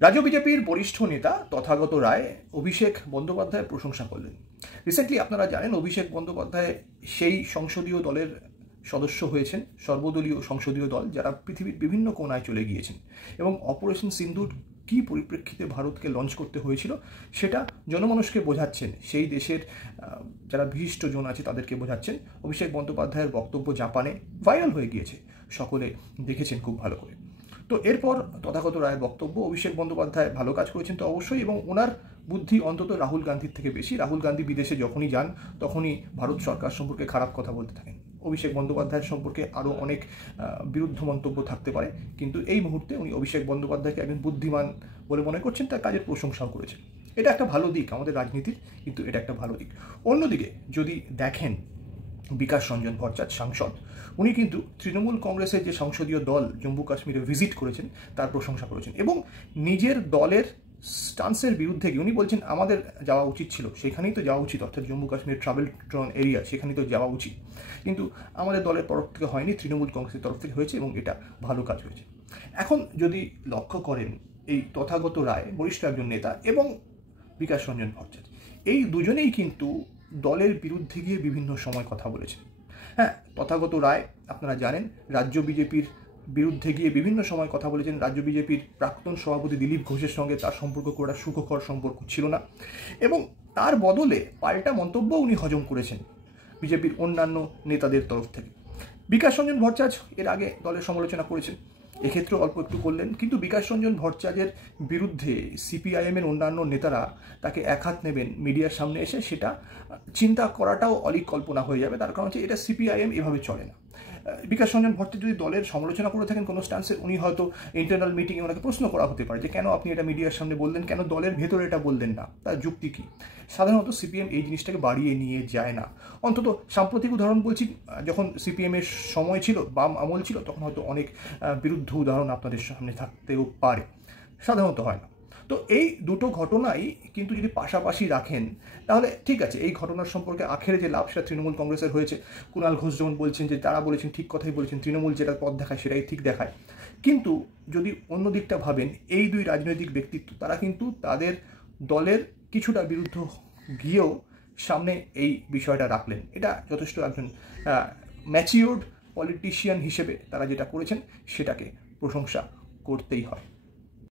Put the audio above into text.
রাজ্য বিজেপির বরিষ্ঠ নেতা তথাগত রায় অভিষেক বন্দ্যোপাধ্যায়ের প্রশংসা করলেন। রিসেন্টলি আপনারা জানেন অভিষেক বন্দ্যোপাধ্যায় সেই সংসদীয় দলের সদস্য হয়েছেন, সর্বদলীয় সংসদীয় দল, যারা পৃথিবীর বিভিন্ন কোণায় চলে গিয়েছেন এবং অপারেশন সিন্দুর কী পরিপ্রেক্ষিতে ভারতকে লঞ্চ করতে হয়েছিল সেটা জনমানুষকে বোঝাচ্ছেন, সেই দেশের যারা বিশিষ্ট জন আছে তাদেরকে বোঝাচ্ছেন। অভিষেক বন্দ্যোপাধ্যায়ের বক্তব্য জাপানে ভাইরাল হয়ে গিয়েছে, সকলে দেখেছেন খুব ভালো করে। তো এরপর তথাগত রায়ের বক্তব্য, অভিষেক বন্দ্যোপাধ্যায় ভালো কাজ করেছেন তো অবশ্যই, এবং ওনার বুদ্ধি অন্তত রাহুল গান্ধীর থেকে বেশি। রাহুল গান্ধী বিদেশে যখনই যান তখনই ভারত সরকার সম্পর্কে খারাপ কথা বলতে থাকেন। অভিষেক বন্দ্যোপাধ্যায়ের সম্পর্কে আরও অনেক বিরুদ্ধ মন্তব্য থাকতে পারে, কিন্তু এই মুহূর্তে উনি অভিষেক বন্দ্যোপাধ্যায়কে একজন বুদ্ধিমান বলে মনে করছেন, তার কাজের প্রশংসাও করেছেন। এটা একটা ভালো দিক আমাদের রাজনীতির, কিন্তু এটা একটা ভালো দিক। অন্যদিকে যদি দেখেন বিকাশ রঞ্জন ভট্টাচার্য সাংসদ, উনি কিন্তু তৃণমূল কংগ্রেসের যে সংসদীয় দল জম্মু কাশ্মীরে ভিজিট করেছেন তার প্রশংসা করেছেন এবং নিজের দলের স্টান্সের বিরুদ্ধে গিয়ে উনি বলছেন আমাদের যাওয়া উচিত ছিল, সেখানেই তো যাওয়া উচিত, অর্থাৎ জম্মু কাশ্মীর ট্রাভেল এরিয়া, সেখানেই তো যাওয়া উচিত, কিন্তু আমাদের দলের তরফ থেকে হয়নি, তৃণমূল কংগ্রেসের তরফ থেকে হয়েছে এবং এটা ভালো কাজ হয়েছে। এখন যদি লক্ষ্য করেন এই তথাগত রায় বরিষ্ঠ একজন নেতা এবং বিকাশ রঞ্জন ভট্টাচার্য, এই দুজনেই কিন্তু দলের বিরুদ্ধে গিয়ে বিভিন্ন সময় কথা বলেছেন। হ্যাঁ, তথাগত রায় আপনারা জানেন রাজ্য বিজেপির বিরুদ্ধে গিয়ে বিভিন্ন সময় কথা বলেছেন। রাজ্য বিজেপির প্রাক্তন সভাপতি দিলীপ ঘোষের সঙ্গে তার সম্পর্ক খুব একটা সুখকর সম্পর্ক ছিল না এবং তার বদলে পাল্টা মন্তব্য উনি হজম করেছেন বিজেপির অন্যান্য নেতাদের তরফ থেকে। বিকাশ রঞ্জন ভট্টাচার্য এর আগে দলের সমালোচনা করেছেন, এক্ষেত্রে অল্প একটু করলেন, কিন্তু বিকাশ রঞ্জন ভট্টাচার্যের বিরুদ্ধে সিপিআইএমের অন্যান্য নেতারা তাকে এক হাত নেবেন মিডিয়ার সামনে এসে, সেটা চিন্তা করাটাও অলিক কল্পনা হয়ে যাবে। তার কারণ হচ্ছে এটা সিপিআইএম এভাবে চলে না। বিকাশ রঞ্জন ভট্টাচার্য যদি দলের সমালোচনা করে থাকেন কোনো স্ট্যান্সের, উনি হয়তো ইন্টারনাল মিটিংয়ে ওনাকে প্রশ্ন করা হতে পারে যে কেন আপনি এটা মিডিয়ার সামনে বললেন, কেন দলের ভেতরে এটা বললেন না, তার যুক্তি কী। সাধারণত সিপিএম এই জিনিসটাকে বাড়িয়ে নিয়ে যায় না। অন্তত সাম্প্রতিক উদাহরণ বলছি, যখন সিপিএমের সময় ছিল, বাম আমল ছিল, তখন হয়তো অনেক বিরুদ্ধ উদাহরণ আপনাদের সামনে থাকতেও পারে, সাধারণত হয় না। তো এই দুটো ঘটনাই কিন্তু যদি পাশাপাশি রাখেন তাহলে ঠিক আছে, এই ঘটনার সম্পর্কে আখেরে যে লাভ সেটা তৃণমূল কংগ্রেসের হয়েছে। কুণাল ঘোষ যেমন বলছেন যে তারা বলেছেন ঠিক কথাই বলেছেন, তৃণমূল যেটা পথ দেখায় সেটাই ঠিক দেখায়। কিন্তু যদি অন্য দিকটা ভাবেন, এই দুই রাজনৈতিক ব্যক্তিত্ব তারা কিন্তু তাদের দলের কিছুটা বিরুদ্ধ গিয়েও সামনে এই বিষয়টা রাখলেন। এটা যথেষ্ট একজন ম্যাচিওর্ড পলিটিশিয়ান হিসেবে তারা যেটা করেছেন সেটাকে প্রশংসা করতেই হয়।